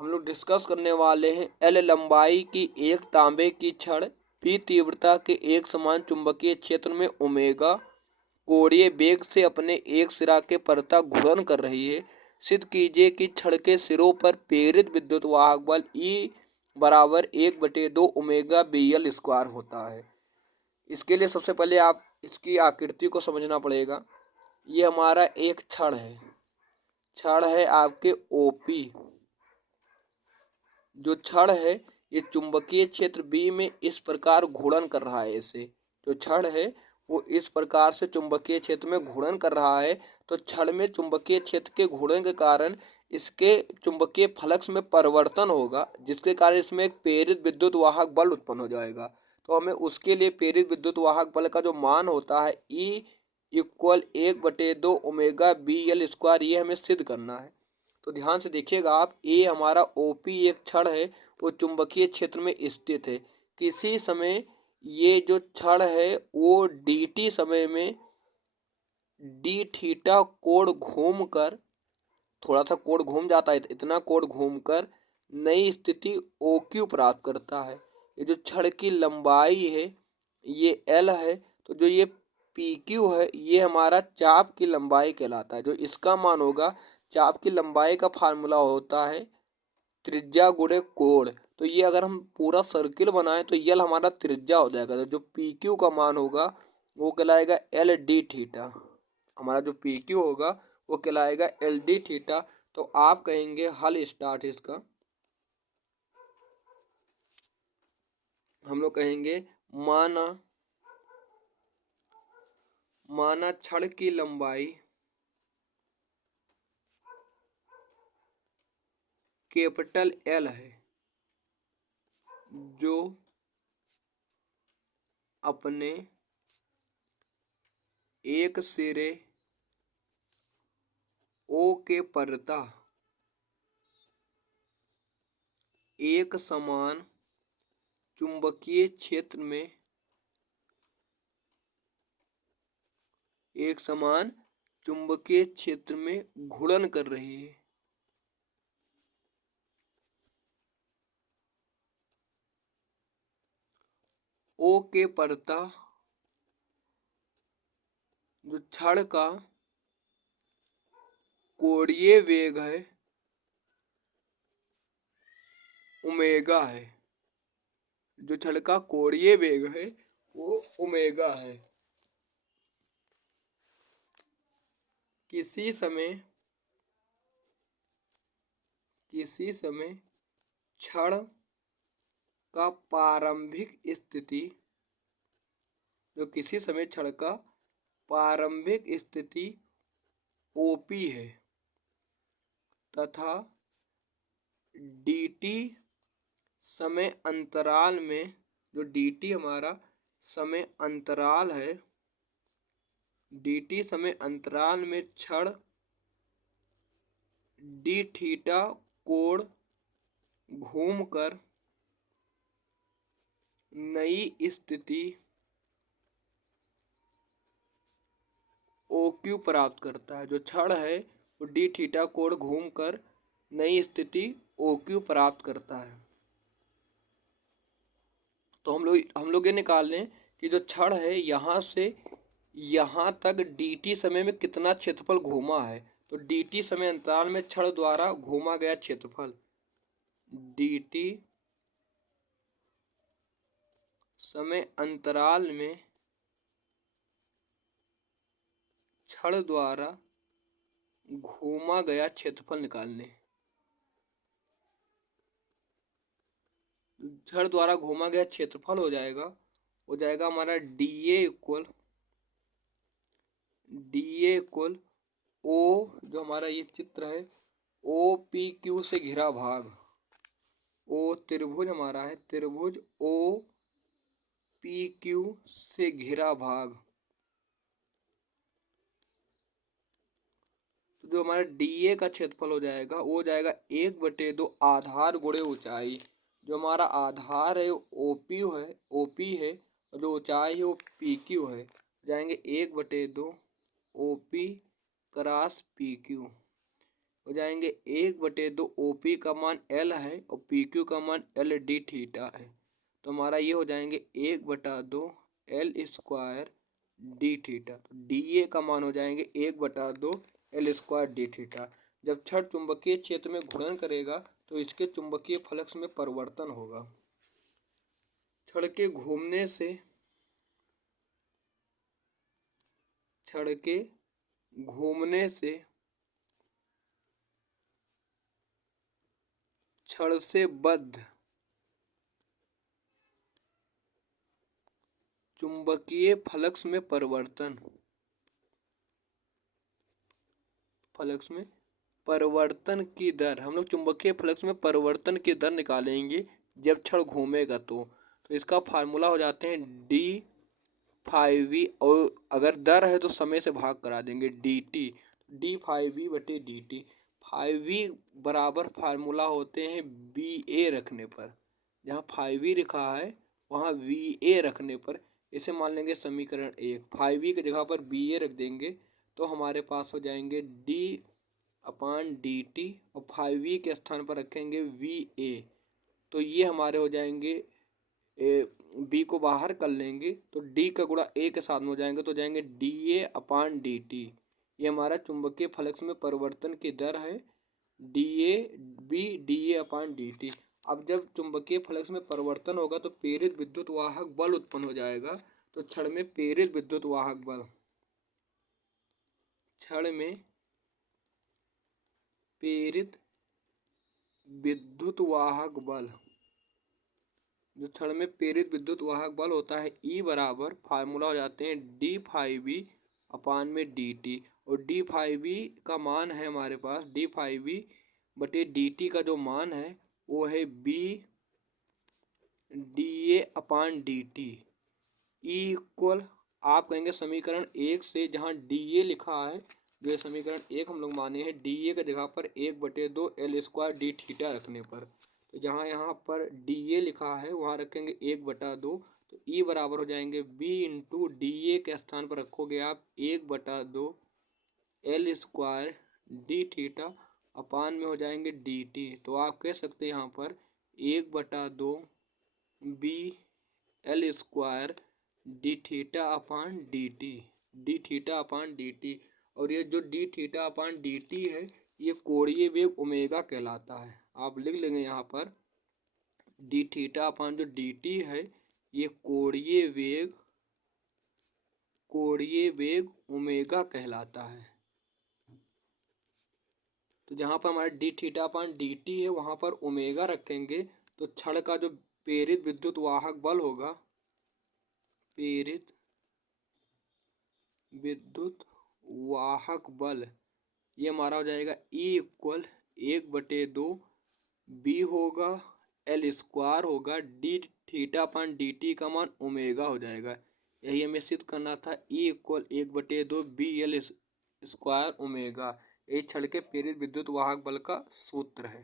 हम लोग डिस्कस करने वाले हैं एल लंबाई की एक तांबे की छड़ भी तीव्रता के एक समान चुंबकीय क्षेत्र में ओमेगा कोणीय वेग से अपने एक सिरा के परतः घूर्णन कर रही है। सिद्ध कीजिए कि छड़ के सिरों पर प्रेरित विद्युत वाहक बल E बराबर 1/2 ओमेगा BL स्क्वायर होता है। इसके लिए सबसे पहले आप इसकी आकृति को समझना पड़ेगा। ये हमारा एक छड़ है, छड़ है आपके OP। जो छड़ है ये चुंबकीय क्षेत्र B में इस प्रकार घूर्णन कर रहा है। इसे जो छड़ है वो इस प्रकार से चुंबकीय क्षेत्र में घूर्णन कर रहा है। तो छड़ में चुंबकीय क्षेत्र के घूर्णन के कारण इसके चुंबकीय फ्लक्स में परिवर्तन होगा, जिसके कारण इसमें एक प्रेरित विद्युत वाहक बल उत्पन्न हो जाएगा। तो हमें उसके लिए प्रेरित विद्युत वाहक बल का जो मान होता है E equal 1/2 omega BL square, ये हमें सिद्ध करना है। तो ध्यान से देखिएगा आप, ए हमारा OP एक छड़ है, वो चुंबकीय क्षेत्र में स्थित है। किसी समय ये जो छड़ है वो DT समय में d थीटा कोण घूम कर, थोड़ा सा कोण घूम जाता है, इतना कोण घूमकर नई स्थिति OQ प्राप्त करता है। ये जो छड़ की लंबाई है ये L है, तो जो ये PQ है ये हमारा चाप की लंबाई कहलाता है। जो इसका मान होगा, चाप की लंबाई का फार्मूला होता है त्रिज्या गुणे कोण। तो ये अगर हम पूरा सर्किल बनाएं तो यल हमारा त्रिज्या हो जाएगा। तो जो PQ का मान होगा वो कहलाएगा LD थीटा। हमारा जो PQ होगा वो कहलाएगा LD थीटा। तो आप कहेंगे हल स्टार्ट इसका। हम लोग कहेंगे माना छड़ की लंबाई कैपिटल L है, जो अपने एक सिरे O के परतः एक समान चुंबकीय क्षेत्र में घूर्णन कर रही है। O के परतः जो छड़ का कोणीय वेग है ओमेगा है। जो छड़ का कोणीय वेग है वो ओमेगा है। किसी समय छड़ का प्रारंभिक स्थिति, जो किसी समय छड़ का प्रारंभिक स्थिति OP है तथा DT समय अंतराल में, जो DT हमारा समय अंतराल है, DT समय अंतराल में छड़ d थीटा कोण घूमकर नई स्थिति OQ प्राप्त करता है। जो छड़ है वो d थीटा कोण घूमकर नई स्थिति OQ प्राप्त करता है। तो हम लोग ये निकाल लें कि जो छड़ है यहाँ से यहाँ तक DT समय में कितना क्षेत्रफल घूमा है। तो DT समय अंतराल में छड़ द्वारा घूमा गया क्षेत्रफल, DT समय अंतराल में छड़ द्वारा घूमा गया क्षेत्रफल निकालने। छड़ द्वारा घूमा गया क्षेत्रफल हो जाएगा हमारा DA इक्वल O, जो हमारा ये चित्र है OPQ से घिरा भाग, O त्रिभुज हमारा है, त्रिभुज OPQ से घिरा भाग। तो जो हमारा DA का क्षेत्रफल हो जाएगा वो हो जाएगा 1/2 आधार गुणे ऊंचाई। जो हमारा आधार है वो OP है और जो ऊंचाई है वो PQ है। जाएंगे 1/2 OP क्रॉस PQ। हो जाएंगे 1/2 OP का मान L है और PQ का मान LD थीटा है। तो हमारा ये हो जाएंगे 1/2 L square D theta. DA का मान हो जाएंगे 1/2 L स्क्वायर डी थीटा। जब छड़ चुंबकीय क्षेत्र में घूर्णन करेगा तो इसके चुंबकीय फ्लक्स में परिवर्तन होगा। छड़ के घूमने से छड़ से बद्ध चुंबकीय फ्लक्स में परिवर्तन की दर, हम लोग चुंबकीय फ्लक्स में परिवर्तन की दर निकालेंगे जब छड़ घूमेगा। तो इसका फार्मूला हो जाते हैं d∅v, और अगर दर है तो समय से भाग करा देंगे dt, d∅v/dt। 5v बराबर फार्मूला होते हैं va रखने पर, जहाँ 5v लिखा है वहाँ va रखने पर इसे मान लेंगे समीकरण 1। 5v की जगह पर va रख देंगे तो हमारे पास हो जाएंगे d/dt और 5v के स्थान पर रखेंगे va। तो ये हमारे हो जाएंगे b को बाहर कर लेंगे तो d का गुणा a के साथ में हो जाएंगे तो जाएंगे da/dt। ये हमारा चुंबकीय फ्लक्स में परिवर्तन की दर है da/dt। अब जब चुंबकीय फ्लक्स में परिवर्तन होगा तो प्रेरित विद्युत वाहक बल उत्पन्न हो जाएगा। तो छड़ में प्रेरित विद्युत वाहक बल, जो छड़ में प्रेरित विद्युत वाहक बल होता है E बराबर फार्मूला हो जाते हैं d∅v/dt। और d∅v का मान है हमारे पास, d∅v/dt का जो मान है वो है b/da/dt। E इक्वल आप कहेंगे समीकरण 1 से, जहाँ da लिखा है, जो समीकरण 1 हम लोग माने हैं, da की जगह पर 1/2 L स्क्वायर डी थीटा रखने पर, तो जहाँ यहाँ पर da लिखा है वहाँ रखेंगे 1/2। तो E बराबर हो जाएंगे b/da के स्थान पर रखोगे आप 1/2 L square D theta upon में हो जाएंगे dt। तो आप कह सकते हैं यहाँ पर 1/2 b/L square D theta upon dt। और ये जो d∅/dt है ये कोणीय वेग ओमेगा कहलाता है। आप लिख लेंगे यहाँ पर d∅/dt है ये कोणीय वेग ओमेगा कहलाता है। तो जहाँ पर हमारा d∅/dt है वहाँ पर ओमेगा रखेंगे तो छड़ का जो प्रेरित विद्युत वाहक बल होगा, ये हमारा हो जाएगा E इक्वल 1/2 b होगा L स्क्वायर होगा d∅/dt का मान ओमेगा हो जाएगा। यही हमें सिद्ध करना था, E equal 1/2 BL square omega. यही छड़ के प्रेरित विद्युत वाहक बल का सूत्र है।